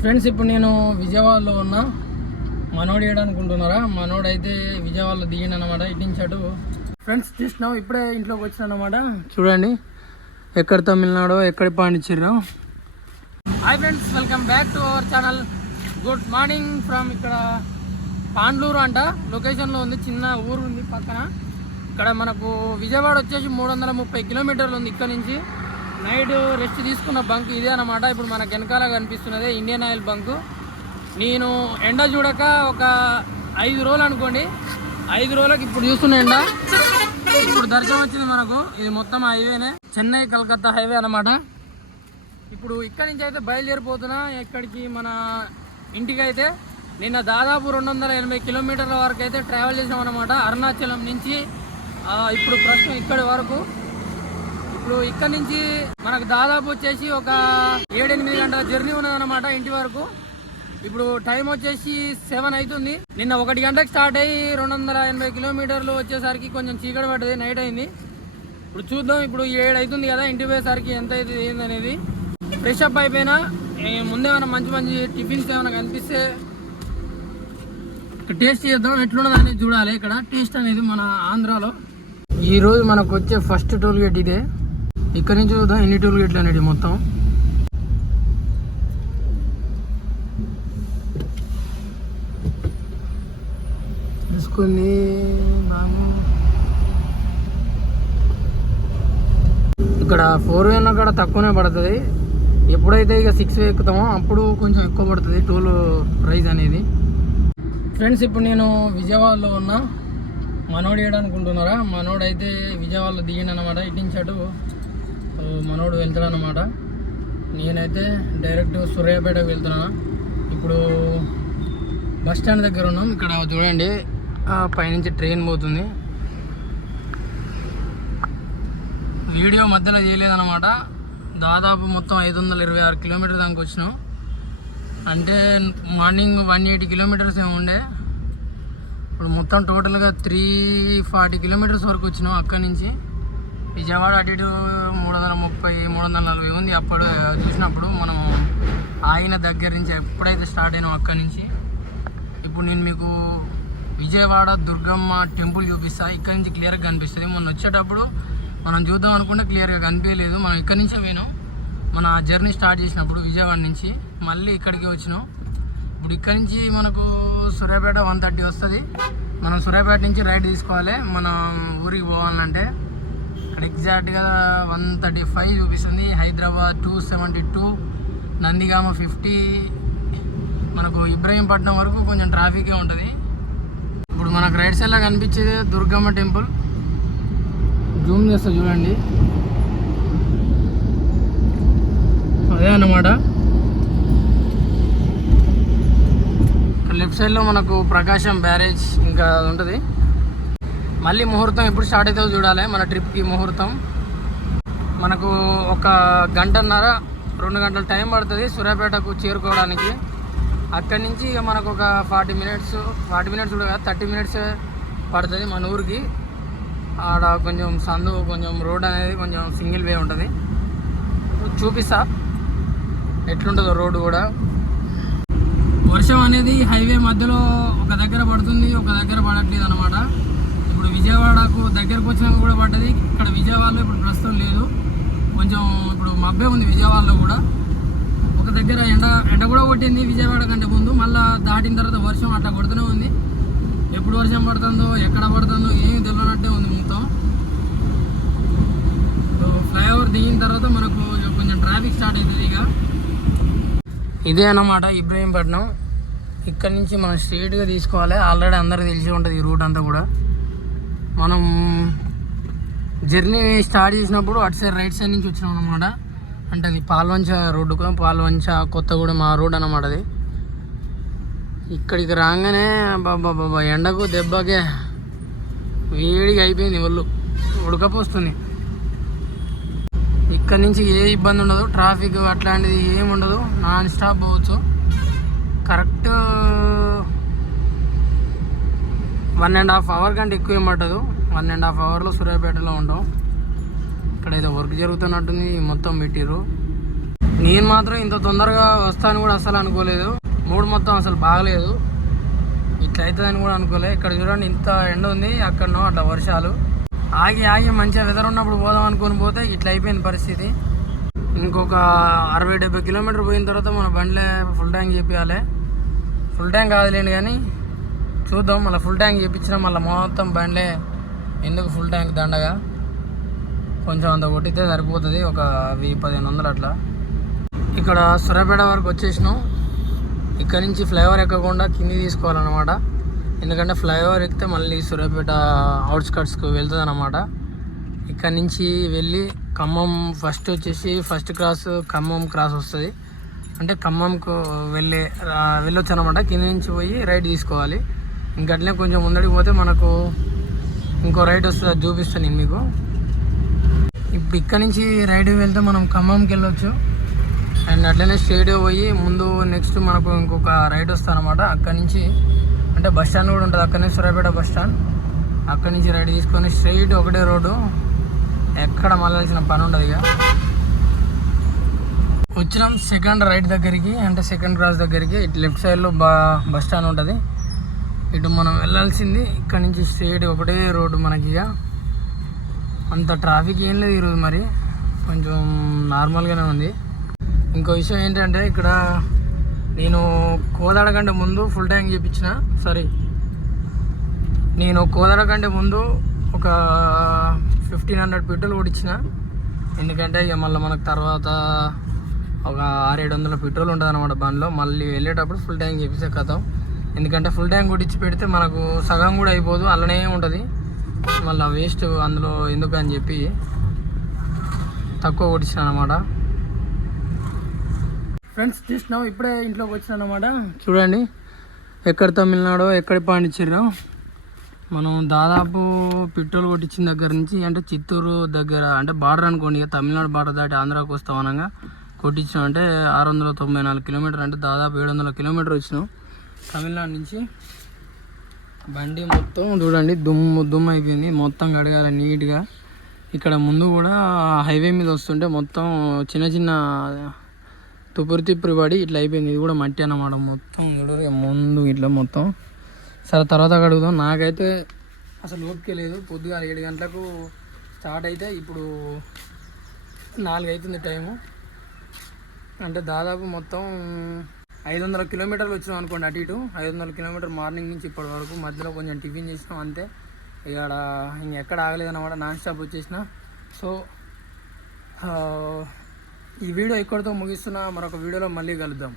Friends ఇప్పుడు నేను విజయవాడలో ఉన్నా. మనోడు వేయడానుకుంటున్నారా మనోడు అయితే విజయవాడలో దిగిండు అనమాట ఇట్టించాడు ఫ్రెండ్స్ చూసినాం ఇప్పుడే ఇంట్లోకి వచ్చిన అనమాట చూడండి ఎక్కడ తమిళనాడు ఎక్కడ Pondicherry hi friends welcome back to our channel good morning from ఇక్కడ పాండ్లూరు అంట. లొకేషన్లో ఉంది చిన్న ఊరు ఉంది పక్కన. ఇక్కడ మనకు విజయవాడ వచ్చేసి మూడు వందల ముప్పై కిలోమీటర్లు ఉంది ఇక్కడ నుంచి. నైట్ రెస్ట్ తీసుకున్న బంక్ ఇదే అనమాట ఇప్పుడు మనకు వెనకాల కనిపిస్తున్నది ఇండియన్ ఆయిల్ బంకు. నేను ఎండ చూడక ఒక ఐదు రోజులు అనుకోండి. ఐదు రోజులకు ఇప్పుడు చూస్తున్న ఎండ. ఇప్పుడు దర్శనం వచ్చింది మనకు. ఇది మొత్తం హైవేనే. చెన్నై కలకత్తా హైవే అన్నమాట. ఇప్పుడు ఇక్కడి నుంచి అయితే బయలుదేరిపోతున్నా. ఇక్కడికి మన ఇంటికి అయితే నిన్న దాదాపు రెండు వందల ఎనభై కిలోమీటర్ల వరకు అయితే ట్రావెల్ చేసాం అనమాట అరుణాచలం నుంచి ఇప్పుడు ప్రస్తుతం ఇక్కడి వరకు. ఇప్పుడు ఇక్కడ నుంచి మనకు దాదాపు వచ్చేసి ఒక ఏడెనిమిది గంటల జర్నీ ఉన్నదన్నమాట ఇంటి వరకు. ఇప్పుడు టైం వచ్చేసి సెవెన్ అవుతుంది. నిన్న ఒకటి గంటకు స్టార్ట్ అయ్యి రెండు వందల ఎనభై కిలోమీటర్లు వచ్చేసరికి కొంచెం చీకటి పడ్డది నైట్ అయింది. ఇప్పుడు చూద్దాం ఇప్పుడు ఏడు అవుతుంది కదా ఇంటి పోయేసరికి ఎంత అవుతుంది ఏందనేది ఫ్రెష్ అప్ అయిపోయినా ముందేమైనా మంచి మంచి టిఫిన్స్ ఏమైనా కనిపిస్తే టేస్ట్ చేద్దాం. ఎట్లున్నది అనేది చూడాలి. ఇక్కడ టేస్ట్ అనేది మన ఆంధ్రాలో. ఈ రోజు మనకు వచ్చే ఫస్ట్ టోల్ గేట్ ఇదే. ఇక్కడ నుంచి చూద్దాం ఎన్ని టోల్ గేట్లు అనేది మొత్తం. తీసుకొని ఇక్కడ ఫోర్ వే అన్న కూడా తక్కువనే పడుతుంది. ఎప్పుడైతే ఇక సిక్స్ వే ఎక్కుతామో అప్పుడు కొంచెం ఎక్కువ పడుతుంది టోల్ ప్రైస్ అనేది. ఫ్రెండ్స్ ఇప్పుడు నేను విజయవాడలో ఉన్నా. మనోడు అనుకుంటున్నారా? మనోడు అయితే విజయవాడలో దిగిండనమాట ఇటు ఇట్టించాడు అటు మనోడు వెళ్తాడు అనమాట నేనైతే డైరెక్ట్ సూర్యాపేటకు వెళ్తున్నాను. ఇప్పుడు బస్ స్టాండ్ దగ్గర ఉన్నాం. ఇక్కడ చూడండి పైనుంచి ట్రైన్ పోతుంది. వీడియో మధ్యలో చేయలేదన్నమాట. దాదాపు మొత్తం ఐదు వందల ఇరవై ఆరు కిలోమీటర్ దాకా వచ్చినాం. అంటే మార్నింగ్ వన్ ఎయిటీ కిలోమీటర్స్ ఏమి ఉండే. ఇప్పుడు మొత్తం టోటల్గా త్రీ ఫార్టీ కిలోమీటర్స్ వరకు వచ్చినాం అక్కడి నుంచి. విజయవాడ అటు ఇటు మూడు వందల ముప్పై మూడు వందల నలభై ఉంది. అప్పుడు చూసినప్పుడు మనం ఆయన దగ్గర నుంచి ఎప్పుడైతే స్టార్ట్ అయినా అక్కడి నుంచి ఇప్పుడు నేను మీకు విజయవాడ దుర్గమ్మ టెంపుల్ చూపిస్తా. ఇక్కడ నుంచి క్లియర్గా కనిపిస్తుంది. మొన్న వచ్చేటప్పుడు మనం చూద్దాం అనుకుంటే క్లియర్గా కనిపించలేదు. మనం ఇక్కడి నుంచే పోయినాం. మన జర్నీ స్టార్ట్ చేసినప్పుడు విజయవాడ నుంచి మళ్ళీ ఇక్కడికి వచ్చినాం. ఇప్పుడు ఇక్కడ నుంచి మనకు సూర్యాపేట వన్ థర్టీ వస్తుంది. మనం సూర్యాపేట నుంచి రైట్ తీసుకోవాలి. మనం ఊరికి పోవాలంటే ఇక్కడ ఎగ్జాక్ట్గా వన్ థర్టీ ఫైవ్ చూపిస్తుంది. Hyderabad two seventy two Nandigama fifty మనకు ఇబ్రహీంపట్నం వరకు కొంచెం ట్రాఫికే ఉంటుంది. ఇప్పుడు మనకు రైట్ సైడ్లో కనిపించేది దుర్గమ్మ టెంపుల్ జూమ్ చేస్తా చూడండి. అదే అన్నమాట. లెఫ్ట్ సైడ్లో మనకు ప్రకాశం బ్యారేజ్ ఇంకా ఉంటుంది. మళ్ళీ ముహూర్తం ఎప్పుడు స్టార్ట్ అవుతుందో చూడాలి. మన ట్రిప్కి ముహూర్తం. మనకు ఒక గంటన్నర రెండు గంటల టైం పడుతుంది సూర్యాపేటకు చేరుకోవడానికి. అక్కడి నుంచి ఇక మనకు ఒక ఫార్టీ మినిట్స్ ఫార్టీ మినిట్స్ కూడా కాదు థర్టీ మినిట్స్ పడుతుంది మన ఊరికి. ఆడ కొంచెం సందు కొంచెం రోడ్ అనేది కొంచెం సింగిల్ వే ఉంటుంది. చూపిస్తా. ఎట్లుంటుందో రోడ్డు కూడా. వర్షం అనేది హైవే మధ్యలో ఒక దగ్గర పడుతుంది ఒక దగ్గర పడట్లేదు అనమాట ఇప్పుడు విజయవాడకు దగ్గరకు వచ్చినాక కూడా పడ్డది. ఇక్కడ విజయవాడలో ఇప్పుడు ప్రస్తుతం లేదు. కొంచెం ఇప్పుడు మబ్బే ఉంది విజయవాడలో కూడా. ఒక దగ్గర ఎండ ఎండ కూడా కొట్టింది విజయవాడ కంటే ముందు. మళ్ళీ దాటిన తర్వాత వర్షం అట్లా కొడుతూనే ఉంది. ఎప్పుడు వర్షం పడుతుందో ఎక్కడ పడుతుందో ఏమి తెలియనట్టే ఉంది మొత్తం. ఫ్లైఓవర్ దిగిన తర్వాత మనకు కొంచెం ట్రాఫిక్ స్టార్ట్ అవుతుంది ఇక. ఇదే అన్నమాట ఇబ్రహీంపట్నం. ఇక్కడ నుంచి మనం స్ట్రీట్గా తీసుకోవాలి. ఆల్రెడీ అందరికి తెలిసి ఉంటుంది ఈ రూట్ అంతా కూడా. మనం జర్నీ స్టార్ట్ చేసినప్పుడు అటు సైడ్ రైట్ సైడ్ నుంచి వచ్చినాం అనమాట అంటే అది పాల్వంచ రోడ్డుకు పాల్వంచ కొత్తగూడెం ఆ రోడ్ అన్నమాట అది. ఇక్కడికి రాగానే బాబా బాబా ఎండకు దెబ్బకే వేడిగా అయిపోయింది ఒళ్ళు. ఉడకపోస్తుంది. ఇక్కడ నుంచి ఏ ఇబ్బంది ఉండదు ట్రాఫిక్ అట్లాంటిది ఏమి ఉండదు నాన్ స్టాప్ పోవచ్చు. Correct one and half hour కంటే ఎక్కువ ఏం పట్టదు. వన్ అండ్ హాఫ్ అవర్లో సూర్యాపేటలో ఉంటాం ఇక్కడ ఏదో వర్క్ జరుగుతున్నట్టుంది మొత్తం పెట్టిర్రు నేను మాత్రం ఇంత తొందరగా వస్తాను కూడా అసలు అనుకోలేదు. మూడు మొత్తం అసలు బాగలేదు. ఇట్లా అవుతుందని కూడా అనుకోలేదు ఇక్కడ చూడండి ఇంత ఎండ ఉంది అక్కడనో అట్లా వర్షాలు. ఆగి ఆగి మంచిగా వెదర్ ఉన్నప్పుడు పోదాం అనుకుని పోతే ఇట్లా అయిపోయింది పరిస్థితి. ఇంకొక అరవై డెబ్బై కిలోమీటర్ పోయిన తర్వాత మన బండిలో ఫుల్ ట్యాంక్ చేపించాలి ఫుల్ ట్యాంక్ కాదులేండి కానీ చూద్దాం మళ్ళీ ఫుల్ ట్యాంక్ చేయించినా మళ్ళీ మొత్తం బండ్లే. ఎందుకు ఫుల్ ట్యాంక్ దండగా? కొంచెం అంత కొట్టితే సరిపోతుంది ఒక వెయ్యి పదిహేను వందలు అట్లా. ఇక్కడ సురపేట వరకు వచ్చేసినాం. ఇక్కడ నుంచి ఫ్లైఓవర్ ఎక్కకుండా కింది తీసుకోవాలన్నమాట. ఎందుకంటే ఫ్లైఓవర్ ఎక్కితే మళ్ళీ సూర్యాపేట అవుట్స్కట్స్కి వెళ్తుంది అనమాట ఇక్కడ నుంచి వెళ్ళి ఖమ్మం ఫస్ట్ వచ్చేసి ఫస్ట్ క్రాస్ ఖమ్మం క్రాస్ వస్తుంది. అంటే ఖమ్మంకు వెళ్ళే వెళ్ళొచ్చు అనమాట కింద నుంచి పోయి రైట్ తీసుకోవాలి. ఇంక అట్లనే కొంచెం ముందడికి పోతే మనకు ఇంకో రైడ్ వస్తుంది అది చూపిస్తాను నేను మీకు. ఇప్పుడు ఇక్కడ నుంచి రైడ్ వెళ్తే మనం ఖమ్మంకి వెళ్ళొచ్చు. అండ్ అట్లనే స్ట్రైట్ పోయి ముందు నెక్స్ట్ మనకు ఇంకొక రైడ్ వస్తుంది అనమాట అక్కడ నుంచి అంటే బస్ స్టాండ్ కూడా ఉంటుంది. అక్కడ నుంచి సూర్యాపేట బస్ స్టాండ్ అక్కడ నుంచి రైడ్ తీసుకొని స్ట్రైట్ ఒకటే రోడ్డు ఎక్కడ మళ్ళాల్సిన పని ఉండదు ఇక. వచ్చినాం సెకండ్ రైట్ దగ్గరికి అంటే సెకండ్ క్రాస్ దగ్గరికి. ఇటు లెఫ్ట్ సైడ్లో బా బస్ స్టాండ్ ఉంటుంది. ఇటు మనం వెళ్ళాల్సింది ఇక్కడ నుంచి స్ట్రేట్ ఒకటే రోడ్డు మనకి ఇక. అంత ట్రాఫిక్ ఏం లేదు ఈరోజు మరి. కొంచెం నార్మల్గానే ఉంది. ఇంకో విషయం ఏంటంటే ఇక్కడ నేను కోదాడ కంటే ముందు ఫుల్ ట్యాంక్ చేయించిన సారీ నేను కోదాడ కంటే ముందు ఒక ఫిఫ్టీన్ హండ్రెడ్ పెట్రోల్ కొట్టించిన. ఎందుకంటే ఇక మళ్ళీ మనకు తర్వాత ఒక ఆరేడు వందల పెట్రోల్ ఉంటుంది అనమాట బండ్లో. మళ్ళీ వెళ్ళేటప్పుడు ఫుల్ ట్యాంక్ చేపిస్తే కథం. ఎందుకంటే ఫుల్ ట్యాంక్ కొట్టించి పెడితే మనకు సగం కూడా అయిపోదు అలానే ఉంటుంది. మళ్ళీ వేస్ట్ అందులో ఎందుకు అని చెప్పి తక్కువ కొట్టించిన అనమాట ఫ్రెండ్స్ చూసినాం ఇప్పుడే ఇంట్లోకి వచ్చిన అనమాట చూడండి ఎక్కడ తమిళనాడు ఎక్కడ పాండిచ్చేరా మనం దాదాపు పెట్రోల్ కొట్టించిన దగ్గర నుంచి అంటే చిత్తూరు దగ్గర అంటే బార్డర్ అనుకోండి ఇక తమిళనాడు బార్డర్ దాటి ఆంధ్రాకి వస్తాం అనగా కొట్టించాం అంటే ఆరు వందల తొంభై నాలుగు కిలోమీటర్ అంటే దాదాపు ఏడు వందల కిలోమీటర్ వచ్చినాం. తమిళనాడు నుంచి బండి మొత్తం చూడండి దుమ్ము దుమ్ము అయిపోయింది. మొత్తం కడగాలి నీట్గా. ఇక్కడ ముందు కూడా హైవే మీద వస్తుంటే మొత్తం చిన్న చిన్న తుపురు తిప్పురు పడి ఇట్లా అయిపోయింది. ఇది కూడా మట్టి అన్నమాట మొత్తం చూడరు. ఇక ముందు ఇట్లా మొత్తం. సరే తర్వాత కడుగుదాం. నాకైతే అసలు ఓపిక లేదు. పొద్దుగా ఏడు గంటలకు స్టార్ట్ అయితే ఇప్పుడు నాలుగు అవుతుంది టైము. అంటే దాదాపు మొత్తం ఐదు వందల కిలోమీటర్లు వచ్చినాం అనుకోండి అటు ఇటు. ఐదు వందల కిలోమీటర్ మార్నింగ్ నుంచి ఇప్పటి వరకు మధ్యలో కొంచెం టిఫిన్ చేసినాం అంతే. ఇక్కడ ఇంకెక్కడ ఆగలేదు అనమాట నాన్ స్టాప్ వచ్చేసిన. సో ఈ వీడియో ఇక్కడితో ముగిస్తున్నా. మరొక వీడియోలో మళ్ళీ కలుద్దాం.